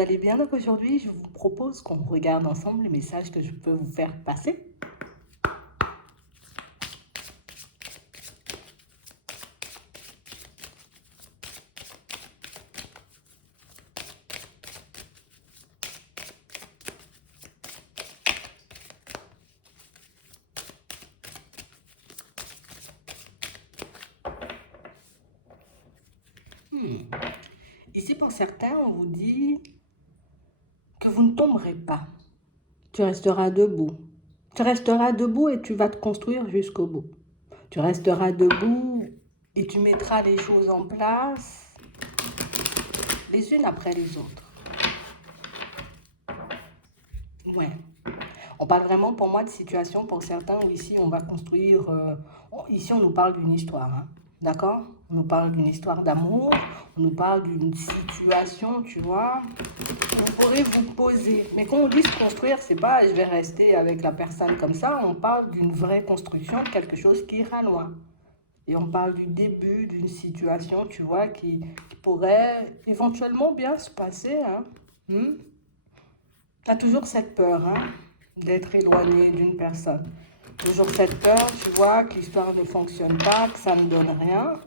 allez bien. Donc aujourd'hui, je vous propose qu'on regarde ensemble les messages que je peux vous faire passer. Ici, pour certains, on vous dit que vous ne tomberez pas. Tu resteras debout. Tu resteras debout et tu vas te construire jusqu'au bout. Tu resteras debout et tu mettras les choses en place, les unes après les autres. Ouais. On parle vraiment pour moi de situation pour certains où ici on va construire, ici on nous parle d'une histoire, hein, d'accord? On nous parle d'une histoire d'amour, on nous parle d'une situation, tu vois. Vous pourrez vous poser, mais quand on dit se construire, c'est pas je vais rester avec la personne comme ça, on parle d'une vraie construction, de quelque chose qui ira loin. Et on parle du début d'une situation, tu vois, qui pourrait éventuellement bien se passer, hein. Tu as toujours cette peur, hein, d'être éloigné d'une personne. Toujours cette peur, tu vois, que l'histoire ne fonctionne pas, que ça ne donne rien.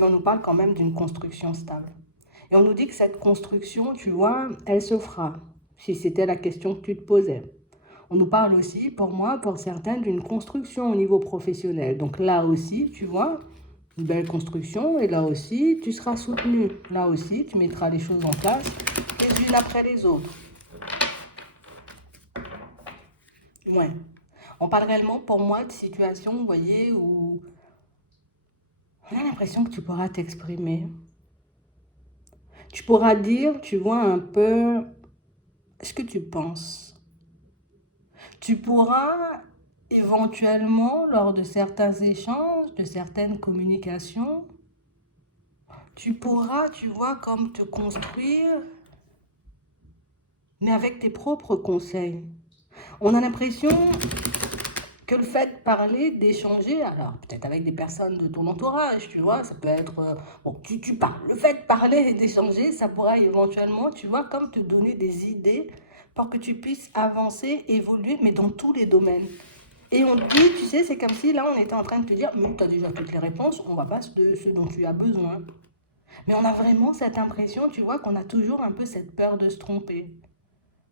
Mais on nous parle quand même d'une construction stable. Et on nous dit que cette construction, tu vois, elle se fera, si c'était la question que tu te posais. On nous parle aussi, pour moi, pour certains, d'une construction au niveau professionnel. Donc là aussi, tu vois, une belle construction, et là aussi, tu seras soutenu. Là aussi, tu mettras les choses en place, les unes après les autres. Ouais. On parle réellement, pour moi, de situations, vous voyez, où on a l'impression que tu pourras t'exprimer. Tu pourras dire, tu vois, un peu ce que tu penses. Tu pourras éventuellement, lors de certains échanges, de certaines communications, tu pourras, tu vois, comme te construire, mais avec tes propres conseils. On a l'impression que le fait de parler, d'échanger, alors peut-être avec des personnes de ton entourage, tu vois, ça peut être, bon, tu parles. Le fait de parler et d'échanger, ça pourra éventuellement, tu vois, comme te donner des idées pour que tu puisses avancer, évoluer, mais dans tous les domaines. Et on te dit, tu sais, c'est comme si là, on était en train de te dire, mais tu as déjà toutes les réponses, on va pas de ce dont tu as besoin. Mais on a vraiment cette impression, tu vois, qu'on a toujours un peu cette peur de se tromper.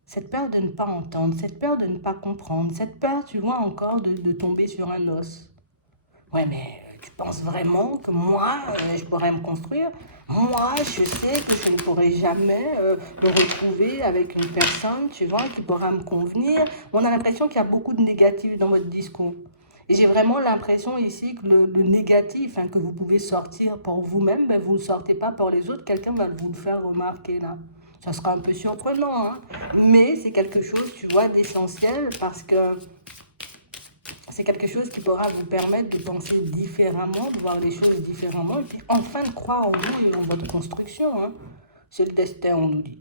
Cette peur de ne pas entendre, cette peur de ne pas comprendre, cette peur, tu vois, encore de tomber sur un os. Ouais, mais tu penses vraiment que moi, je pourrais me construire? Moi, je sais que je ne pourrai jamais me retrouver avec une personne, tu vois, qui pourra me convenir. On a l'impression qu'il y a beaucoup de négatifs dans votre discours. Et j'ai vraiment l'impression ici que le négatif, hein, que vous pouvez sortir pour vous-même, ben, vous ne le sortez pas pour les autres. Quelqu'un va vous le faire remarquer là. Ça sera un peu surprenant, hein, mais c'est quelque chose, tu vois, d'essentiel parce que c'est quelque chose qui pourra vous permettre de penser différemment, de voir les choses différemment, et puis enfin de croire en vous et en votre construction, hein. C'est le destin, on nous dit.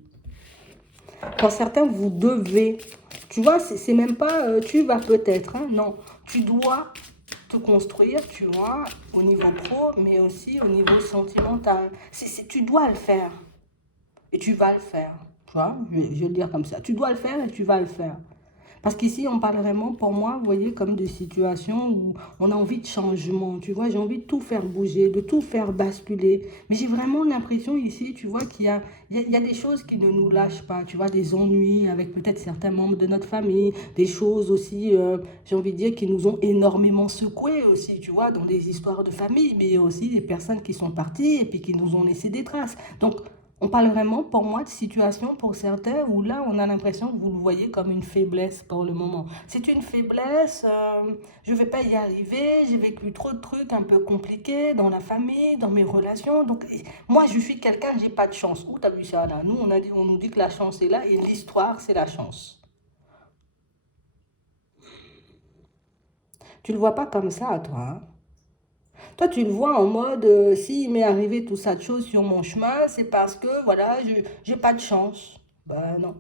Pour certains, vous devez. Tu vois, c'est même pas tu vas peut-être, hein, non. Tu dois te construire, tu vois, au niveau pro, mais aussi au niveau sentimental. Tu dois le faire. Et tu vas le faire. Tu vois, je vais le dire comme ça. Tu dois le faire et tu vas le faire. Parce qu'ici, on parle vraiment, pour moi, vous voyez, comme de situations où on a envie de changement, tu vois, j'ai envie de tout faire bouger, de tout faire basculer. Mais j'ai vraiment l'impression ici, tu vois, qu'il y a des choses qui ne nous lâchent pas, tu vois, des ennuis avec peut-être certains membres de notre famille, des choses aussi, j'ai envie de dire, qui nous ont énormément secoués aussi, tu vois, dans des histoires de famille, mais aussi des personnes qui sont parties et puis qui nous ont laissé des traces. Donc, on parle vraiment, pour moi, de situation pour certains où là, on a l'impression que vous le voyez comme une faiblesse pour le moment. C'est une faiblesse, je ne vais pas y arriver, j'ai vécu trop de trucs un peu compliqués dans la famille, dans mes relations. Donc, moi, je suis quelqu'un, j'ai pas de chance. Où tu as vu ça là? Nous, on nous dit que la chance est là et l'histoire, c'est la chance. Tu le vois pas comme ça, toi, hein? Toi, tu le vois en mode, s'il m'est arrivé tout ça de choses sur mon chemin, c'est parce que, voilà, je j'ai pas de chance. Ben non.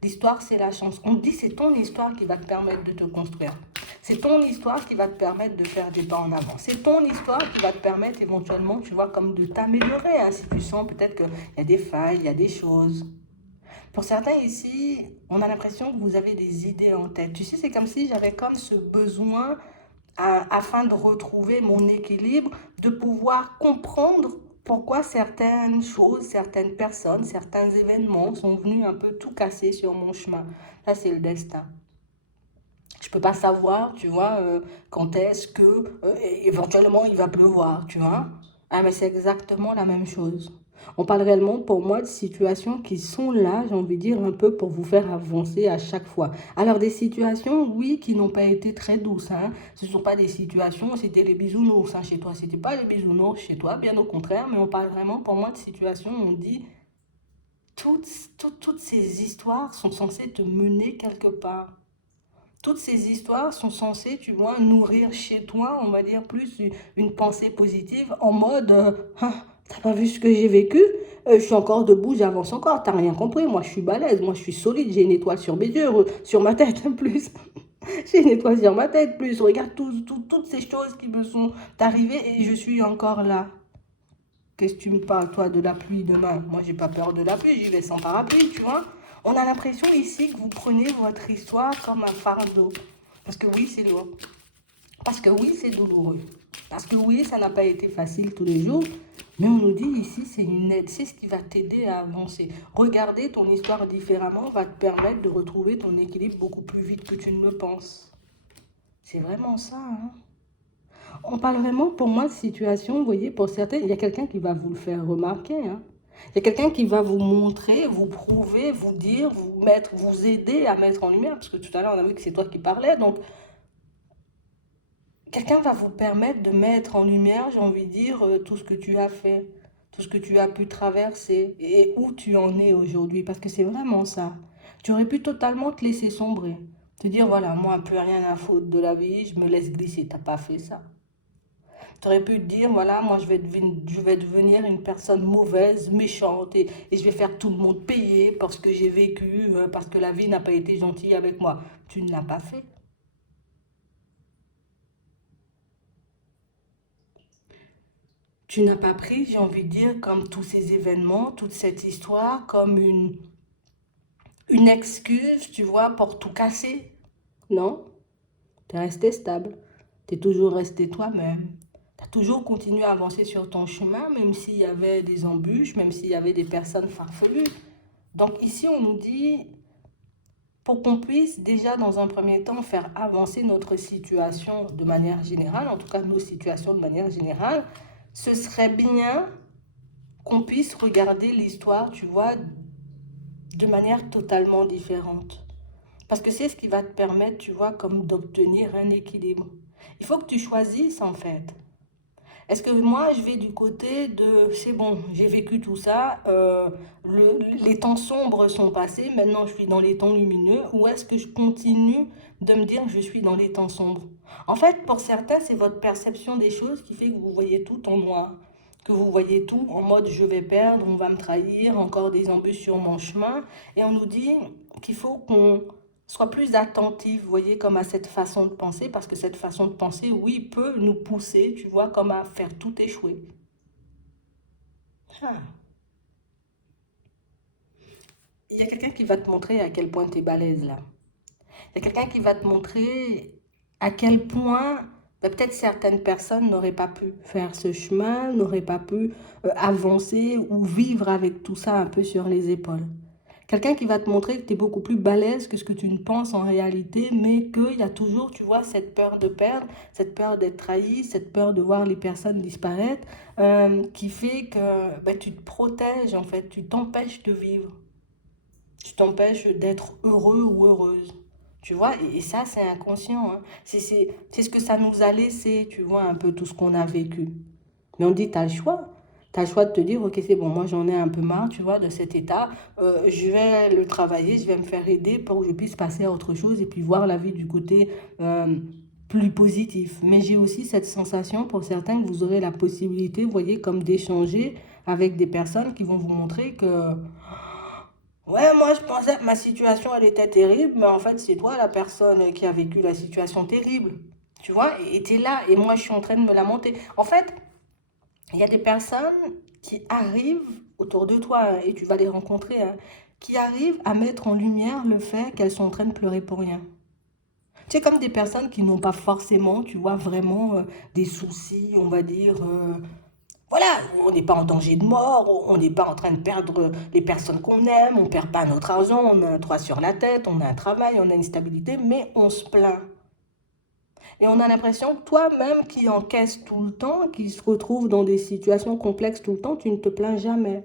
L'histoire, c'est la chance. On te dit, c'est ton histoire qui va te permettre de te construire. C'est ton histoire qui va te permettre de faire des pas en avant. C'est ton histoire qui va te permettre éventuellement, tu vois, comme de t'améliorer, hein, si tu sens peut-être qu'il y a des failles, il y a des choses. Pour certains ici, on a l'impression que vous avez des idées en tête. Tu sais, c'est comme si j'avais comme ce besoin, afin de retrouver mon équilibre, de pouvoir comprendre pourquoi certaines choses, certaines personnes, certains événements sont venus un peu tout casser sur mon chemin. Ça, c'est le destin. Je peux pas savoir, tu vois, quand est-ce que, éventuellement, il va pleuvoir, tu vois. Ah, mais c'est exactement la même chose. On parle réellement, pour moi, de situations qui sont là, j'ai envie de dire, un peu pour vous faire avancer à chaque fois. Alors, des situations, oui, qui n'ont pas été très douces, hein. Ce ne sont pas des situations, c'était les bisounours, hein, chez toi. C'était pas les bisounours chez toi, bien au contraire, mais on parle vraiment, pour moi, de situations où on dit, toutes, toutes ces histoires sont censées te mener quelque part. Toutes ces histoires sont censées, tu vois, nourrir chez toi, on va dire, plus une pensée positive en mode ah, t'as pas vu ce que j'ai vécu? Je suis encore debout, j'avance encore. T'as rien compris. Moi, je suis balèze, moi, je suis solide. J'ai une étoile sur mes yeux, sur ma tête, plus. J'ai une étoile sur ma tête, plus. Regarde toutes ces choses qui me sont arrivées et je suis encore là. Qu'est-ce que tu me parles, toi, de la pluie demain? Moi, j'ai pas peur de la pluie, j'y vais sans parapluie, tu vois. On a l'impression ici que vous prenez votre histoire comme un fardeau. Parce que oui, c'est lourd. Parce que oui, c'est douloureux. Parce que oui, ça n'a pas été facile tous les jours. Mais on nous dit ici, c'est une aide, c'est ce qui va t'aider à avancer. Regarder ton histoire différemment va te permettre de retrouver ton équilibre beaucoup plus vite que tu ne le penses. C'est vraiment ça, hein. On parle vraiment, pour moi, de situation, vous voyez, pour certains, il y a quelqu'un qui va vous le faire remarquer, hein. Il y a quelqu'un qui va vous montrer, vous prouver, vous dire, vous mettre, vous aider à mettre en lumière, parce que tout à l'heure, on a vu que c'est toi qui parlais, donc quelqu'un va vous permettre de mettre en lumière, j'ai envie de dire, tout ce que tu as fait, tout ce que tu as pu traverser et où tu en es aujourd'hui, parce que c'est vraiment ça. Tu aurais pu totalement te laisser sombrer, te dire, voilà, moi, plus rien à foutre de la vie, je me laisse glisser, t'as pas fait ça. Tu aurais pu te dire, voilà, moi je vais devenir une personne mauvaise, méchante, et je vais faire tout le monde payer parce que j'ai vécu, parce que la vie n'a pas été gentille avec moi. Tu ne l'as pas fait. Tu n'as pas pris, j'ai envie de dire, comme tous ces événements, toute cette histoire, comme une excuse, tu vois, pour tout casser. Non, tu es resté stable. Tu es toujours resté toi-même. Tu as toujours continué à avancer sur ton chemin, même s'il y avait des embûches, même s'il y avait des personnes farfelues. Donc ici, on nous dit, pour qu'on puisse déjà dans un premier temps faire avancer notre situation de manière générale, en tout cas nos situations de manière générale, ce serait bien qu'on puisse regarder l'histoire, tu vois, de manière totalement différente. Parce que c'est ce qui va te permettre, tu vois, comme d'obtenir un équilibre. Il faut que tu choisisses en fait. Est-ce que moi, je vais du côté de, c'est bon, j'ai vécu tout ça, les temps sombres sont passés, maintenant je suis dans les temps lumineux, ou est-ce que je continue de me dire que je suis dans les temps sombres? En fait, pour certains, c'est votre perception des choses qui fait que vous voyez tout en noir, que vous voyez tout en mode je vais perdre, on va me trahir, encore des embûches sur mon chemin, et on nous dit qu'il faut qu'on soit plus attentif, vous voyez, comme à cette façon de penser, parce que cette façon de penser, oui, peut nous pousser, tu vois, comme à faire tout échouer. Ah. Il y a quelqu'un qui va te montrer à quel point tu es balèze là. Il y a quelqu'un qui va te montrer à quel point peut-être certaines personnes n'auraient pas pu faire ce chemin, n'auraient pas pu avancer ou vivre avec tout ça un peu sur les épaules. Quelqu'un qui va te montrer que tu es beaucoup plus balèze que ce que tu ne penses en réalité, mais qu'il y a toujours, tu vois, cette peur de perdre, cette peur d'être trahi, cette peur de voir les personnes disparaître, qui fait que ben, tu te protèges en fait, tu t'empêches de vivre, tu t'empêches d'être heureux ou heureuse. Tu vois, et ça, c'est inconscient, hein. C'est ce que ça nous a laissé, tu vois, un peu tout ce qu'on a vécu. Mais on dit, tu as le choix. Tu as le choix de te dire, ok, c'est bon, moi j'en ai un peu marre, tu vois, de cet état. Je vais le travailler, je vais me faire aider pour que je puisse passer à autre chose et puis voir la vie du côté plus positif. Mais j'ai aussi cette sensation pour certains que vous aurez la possibilité, vous voyez, comme d'échanger avec des personnes qui vont vous montrer que ouais, moi je pensais que ma situation elle était terrible, mais en fait c'est toi la personne qui a vécu la situation terrible. Tu vois, et tu es là, et moi je suis en train de me lamenter. En fait, il y a des personnes qui arrivent autour de toi, hein, et tu vas les rencontrer, hein, qui arrivent à mettre en lumière le fait qu'elles sont en train de pleurer pour rien. Tu sais, comme des personnes qui n'ont pas forcément, tu vois, vraiment des soucis, on va dire, voilà, on n'est pas en danger de mort, on n'est pas en train de perdre les personnes qu'on aime, on ne perd pas notre argent, on a un toit sur la tête, on a un travail, on a une stabilité, mais on se plaint. Et on a l'impression que toi-même qui encaisses tout le temps, qui se retrouve dans des situations complexes tout le temps, tu ne te plains jamais.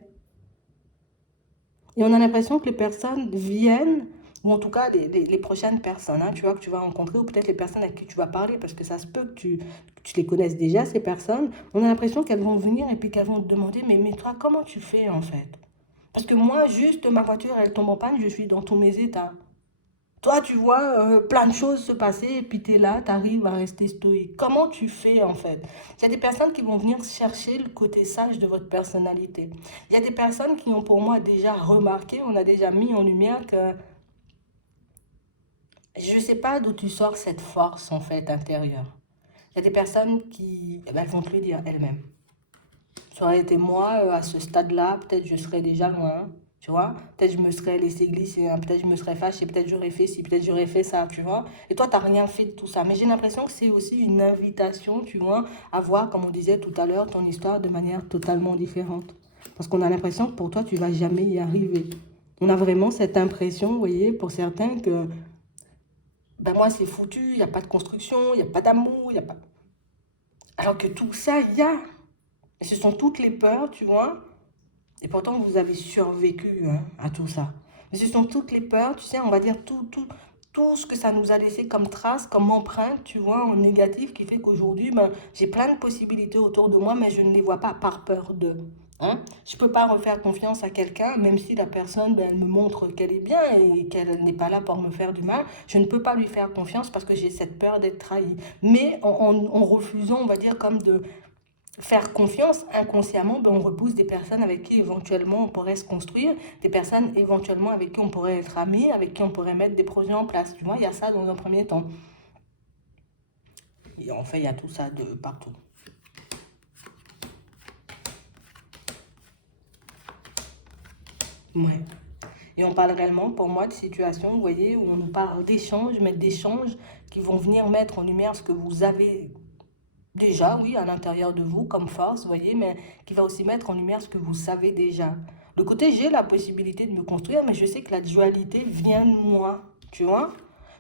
Et on a l'impression que les personnes viennent, ou en tout cas les prochaines personnes, hein, tu vois, que tu vas rencontrer, ou peut-être les personnes à qui tu vas parler, parce que ça se peut que tu les connaisses déjà, ces personnes, on a l'impression qu'elles vont venir et puis qu'elles vont te demander, mais toi, comment tu fais en fait? Parce que moi, juste ma voiture, elle tombe en panne, je suis dans tous mes états. Toi, tu vois plein de choses se passer et puis tu es là, tu arrives à rester stoïque. Comment tu fais en fait? Il y a des personnes qui vont venir chercher le côté sage de votre personnalité. Il y a des personnes qui ont pour moi déjà remarqué, on a déjà mis en lumière que je ne sais pas d'où tu sors cette force en fait intérieure. Il y a des personnes qui, eh ben, elles vont te le dire elles-mêmes. Ça aurait été moi, à ce stade-là, peut-être je serais déjà loin, tu vois. Peut-être je me serais laissé glisser, hein, peut-être je me serais fâchée, peut-être j'aurais fait ci, peut-être j'aurais fait ça, tu vois. Et toi, tu n'as rien fait de tout ça. Mais j'ai l'impression que c'est aussi une invitation, tu vois, à voir, comme on disait tout à l'heure, ton histoire de manière totalement différente. Parce qu'on a l'impression que pour toi, tu vas jamais y arriver. On a vraiment cette impression, vous voyez, pour certains, que ben moi, c'est foutu, il n'y a pas de construction, il n'y a pas d'amour, il n'y a pas... Alors que tout ça, il y a. Et ce sont toutes les peurs, tu vois. Et pourtant, vous avez survécu hein, à tout ça. Mais ce sont toutes les peurs, tu sais, on va dire tout ce que ça nous a laissé comme trace, comme empreinte, tu vois, en négatif, qui fait qu'aujourd'hui, ben, j'ai plein de possibilités autour de moi, mais je ne les vois pas par peur d'eux. Hein? Je ne peux pas refaire confiance à quelqu'un, même si la personne, ben, elle me montre qu'elle est bien et qu'elle n'est pas là pour me faire du mal. Je ne peux pas lui faire confiance parce que j'ai cette peur d'être trahie. Mais en refusant, on va dire, comme de faire confiance inconsciemment, ben on repousse des personnes avec qui éventuellement on pourrait se construire, des personnes éventuellement avec qui on pourrait être amis, avec qui on pourrait mettre des projets en place. Tu vois, il y a ça dans un premier temps. Et en fait, il y a tout ça de partout. Ouais. Et on parle réellement, pour moi, de situations, vous voyez, où on nous parle d'échanges, mais d'échanges qui vont venir mettre en lumière ce que vous avez déjà, oui, à l'intérieur de vous, comme force, vous voyez, mais qui va aussi mettre en lumière ce que vous savez déjà. Le côté, j'ai la possibilité de me construire, mais je sais que la dualité vient de moi, tu vois.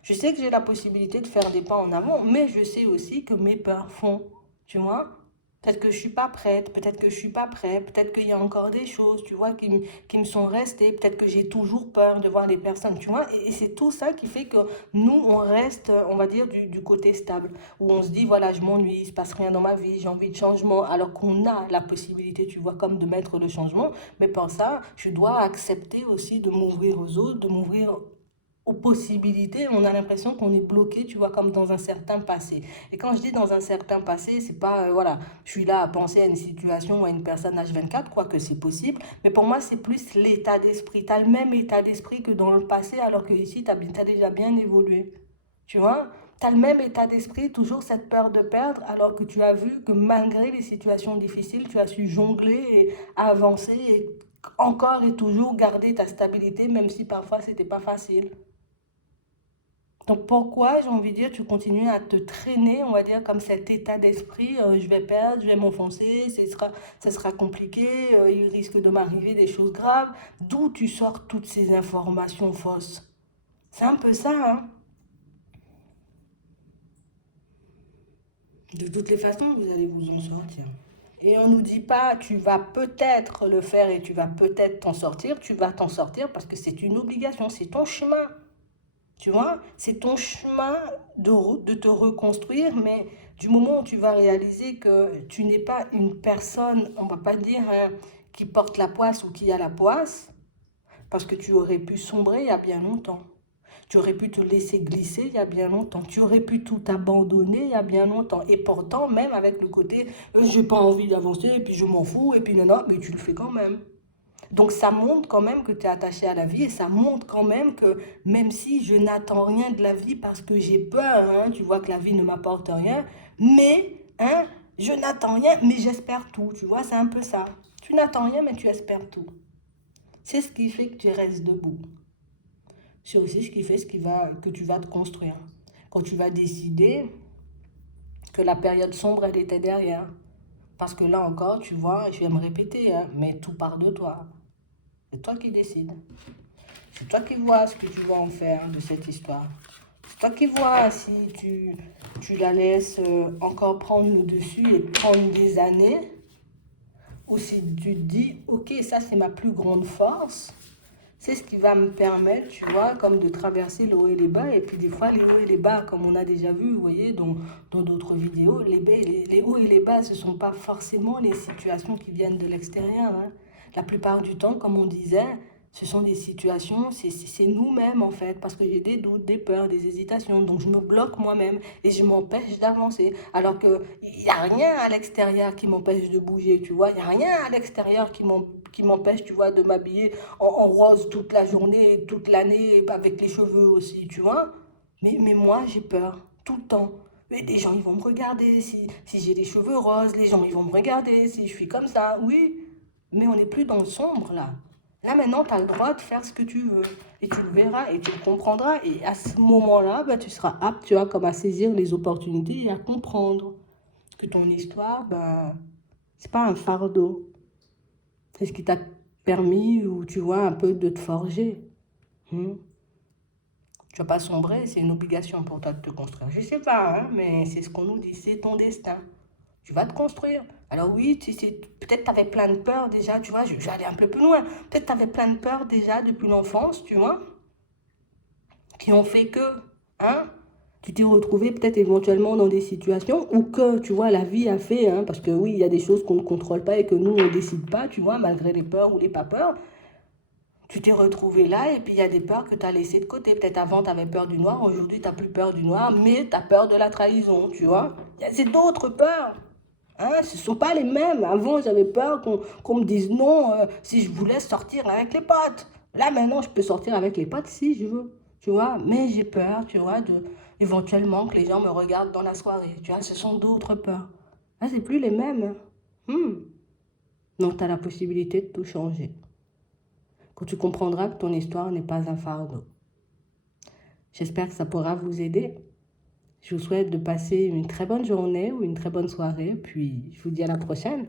Je sais que j'ai la possibilité de faire des pas en avant, mais je sais aussi que mes peurs font, tu vois. Peut-être que je suis pas prête, peut-être que je suis pas prêt, peut-être qu'il y a encore des choses, tu vois, qui me sont restées, peut-être que j'ai toujours peur de voir les personnes, tu vois. Et c'est tout ça qui fait que nous, on reste, on va dire, du côté stable où on se dit, voilà, je m'ennuie, il ne se passe rien dans ma vie, j'ai envie de changement, alors qu'on a la possibilité, tu vois, comme de mettre le changement. Mais pour ça, je dois accepter aussi de m'ouvrir aux autres, de m'ouvrir aux possibilités. On a l'impression qu'on est bloqué, tu vois, comme dans un certain passé. Et quand je dis dans un certain passé, c'est pas, voilà, je suis là à penser à une situation ou à une personne H24, quoique c'est possible, mais pour moi, c'est plus l'état d'esprit. Tu as le même état d'esprit que dans le passé, alors que ici, tu as déjà bien évolué. Tu vois, tu as le même état d'esprit, toujours cette peur de perdre, alors que tu as vu que malgré les situations difficiles, tu as su jongler et avancer et encore et toujours garder ta stabilité, même si parfois c'était pas facile. Donc pourquoi, j'ai envie de dire, tu continues à te traîner, on va dire, comme cet état d'esprit, je vais perdre, je vais m'enfoncer, ça sera compliqué, il risque de m'arriver des choses graves. D'où tu sors toutes ces informations fausses? C'est un peu ça, hein? De toutes les façons, vous allez vous en sortir. Et on ne nous dit pas, tu vas peut-être le faire et tu vas peut-être t'en sortir. Tu vas t'en sortir parce que c'est une obligation, c'est ton chemin. Tu vois, c'est ton chemin de te reconstruire, mais du moment où tu vas réaliser que tu n'es pas une personne, on ne va pas dire hein, qui porte la poisse ou qui a la poisse, parce que tu aurais pu sombrer il y a bien longtemps. Tu aurais pu te laisser glisser il y a bien longtemps. Tu aurais pu tout abandonner il y a bien longtemps. Et pourtant, même avec le côté, j'ai pas envie d'avancer, et puis je m'en fous, et puis non, non, mais tu le fais quand même. Donc ça montre quand même que tu es attaché à la vie et ça montre quand même que même si je n'attends rien de la vie parce que j'ai peur, hein, tu vois que la vie ne m'apporte rien, mais hein, je n'attends rien, mais j'espère tout, tu vois, c'est un peu ça. Tu n'attends rien, mais tu espères tout. C'est ce qui fait que tu restes debout. C'est aussi ce qui fait que tu vas te construire. Quand tu vas décider que la période sombre, elle était derrière. Parce que là encore, tu vois, je vais me répéter, hein, mais tout part de toi. C'est toi qui décides. C'est toi qui vois ce que tu vas en faire de cette histoire. C'est toi qui vois si tu la laisses encore prendre le dessus et prendre des années, ou si tu te dis, ok, ça c'est ma plus grande force, c'est ce qui va me permettre, tu vois, comme de traverser les hauts et les bas. Et puis des fois, les hauts et les bas, comme on a déjà vu, vous voyez, dans d'autres vidéos, les hauts et les bas, ce ne sont pas forcément les situations qui viennent de l'extérieur, hein. La plupart du temps, comme on disait, ce sont des situations, c'est nous-mêmes en fait, parce que j'ai des doutes, des peurs, des hésitations, donc je me bloque moi-même et je m'empêche d'avancer. Alors qu'il n'y a rien à l'extérieur qui m'empêche de bouger, tu vois, il n'y a rien à l'extérieur qui m'empêche, tu vois, de m'habiller en rose toute la journée, toute l'année, avec les cheveux aussi, tu vois. Mais moi, j'ai peur, tout le temps. Mais les gens, ils vont me regarder si j'ai les cheveux roses, les gens, ils vont me regarder si je suis comme ça, oui. Mais on n'est plus dans le sombre, là. Là, maintenant, tu as le droit de faire ce que tu veux. Et tu le verras et tu le comprendras. Et à ce moment-là, bah, tu seras apte, tu vois, comme à saisir les opportunités et à comprendre que ton histoire, ben, c'est pas un fardeau. C'est ce qui t'a permis, ou tu vois, un peu de te forger. Hmm. Tu vas pas sombrer, c'est une obligation pour toi de te construire. Je sais pas, hein, mais c'est ce qu'on nous dit, c'est ton destin. Tu vas te construire. Alors oui, peut-être tu avais plein de peurs déjà, tu vois, je vais aller un peu plus loin. Peut-être tu avais plein de peurs déjà depuis l'enfance, tu vois, qui ont fait que, hein, tu t'es retrouvé peut-être éventuellement dans des situations où que, tu vois, la vie a fait, hein, parce que oui, il y a des choses qu'on ne contrôle pas et que nous, on ne décide pas, tu vois, malgré les peurs ou les pas peurs. Tu t'es retrouvé là et puis il y a des peurs que tu as laissées de côté. Peut-être avant, tu avais peur du noir, aujourd'hui, tu n'as plus peur du noir, mais tu as peur de la trahison, tu vois. C'est d'autres peurs. Hein, ce ne sont pas les mêmes. Avant, j'avais peur qu'on me dise non si je voulais sortir avec les potes. Là, maintenant, je peux sortir avec les potes si je veux, tu vois. Mais j'ai peur, tu vois, éventuellement que les gens me regardent dans la soirée. Tu vois, ce sont d'autres peurs. Là, c'est plus les mêmes. Hmm. Donc, tu as la possibilité de tout changer. Quand tu comprendras que ton histoire n'est pas un fardeau. J'espère que ça pourra vous aider. Je vous souhaite de passer une très bonne journée ou une très bonne soirée, puis je vous dis à la prochaine.